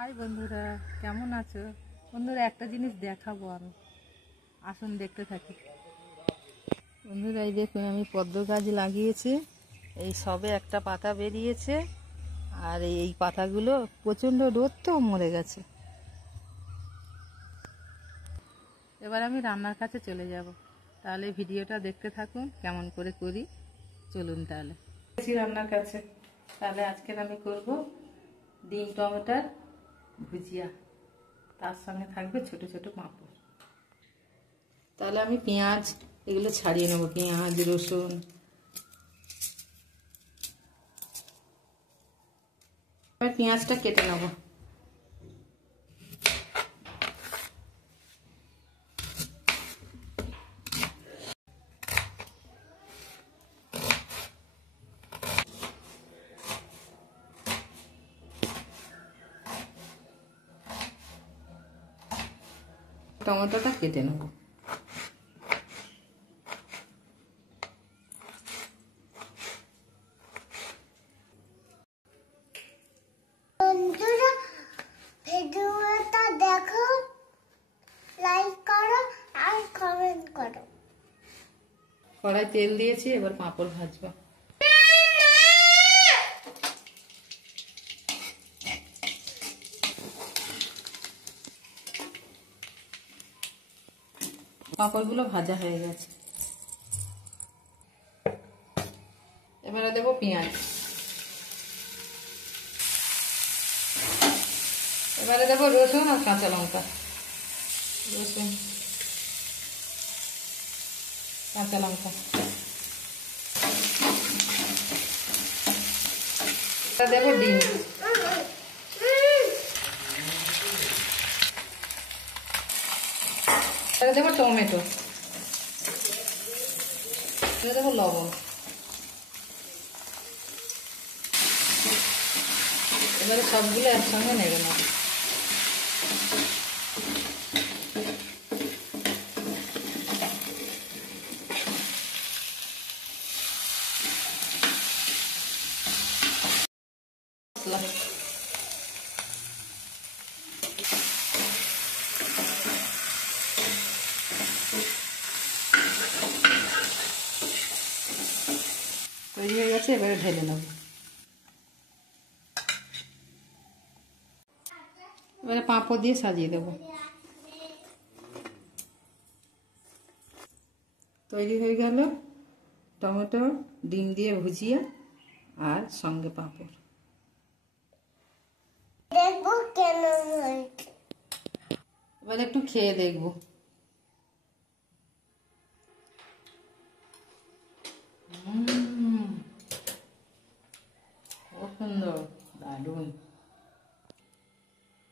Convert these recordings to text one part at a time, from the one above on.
High বন্ধুরা, কেমন আছো? বন্ধুরা, একটা জিনিস দেখাবো আমি, আসুন দেখতে থাকি। বন্ধুরা, এই দেখুন আমি পদ্ম গাছ লাগিয়েছি, এই সবে একটা পাতা বেরিয়েছে, আর এই পাতাগুলো প্রচণ্ড রোদ তো মরে গেছে। এবার আমি রান্নার কাছে চলে যাব, তাহলে ভিডিওটা দেখতে থাকুন কেমন করে করি। চলুন তাহলে রান্নার কাছে। তাহলে আজকের আমি করব ডিম টমেটোর ভুজিয়া, তার সঙ্গে থাকবে ছোট ছোট পাঁপড়। তাহলে আমি পেঁয়াজ এগুলো ছাড়িয়ে নেবো, পেঁয়াজ রসুন। এবার পেঁয়াজটা কেটে নেব। টমেটোটা কেটে নেব। বন্ধুরা, ভিডিওটা দেখো, লাইক করো আর কমেন্ট করো। কড়াই তেল দিয়েছি, এবার পাঁপড় ভাজবো। পাঁপড়গুলো ভাজা হয়ে গেছে, এবারে দেবো পেঁয়াজ, এবারে দেবো রসুন আর কাঁচা লঙ্কা। রসুন, কাঁচা লঙ্কা, দেবো ডিম, দেবো টমেটো, দেবো লবণ। এবারে সবগুলো একসঙ্গে নেবে না। তৈরি হয়ে গেছে, এবারে ঢেলে নেব। এবারে পাঁপড় দিয়ে সাজিয়ে দেব। তৈরি হয়ে গেল টমেটো ডিম দিয়ে ভুজিয়া আর সঙ্গে পাঁপড়। দেখবো কেমন হয়েছে। এবার একটু খেয়ে দেখবো। খুব সুন্দর, দারুণ।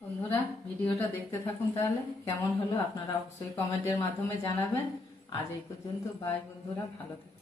বন্ধুরা, ভিডিওটা দেখতে থাকুন, তাহলে কেমন হলো আপনারা অবশ্যই কমেন্টের মাধ্যমে জানাবেন। আজ এই পর্যন্ত, বাই বন্ধুরা, ভালো থাকুন।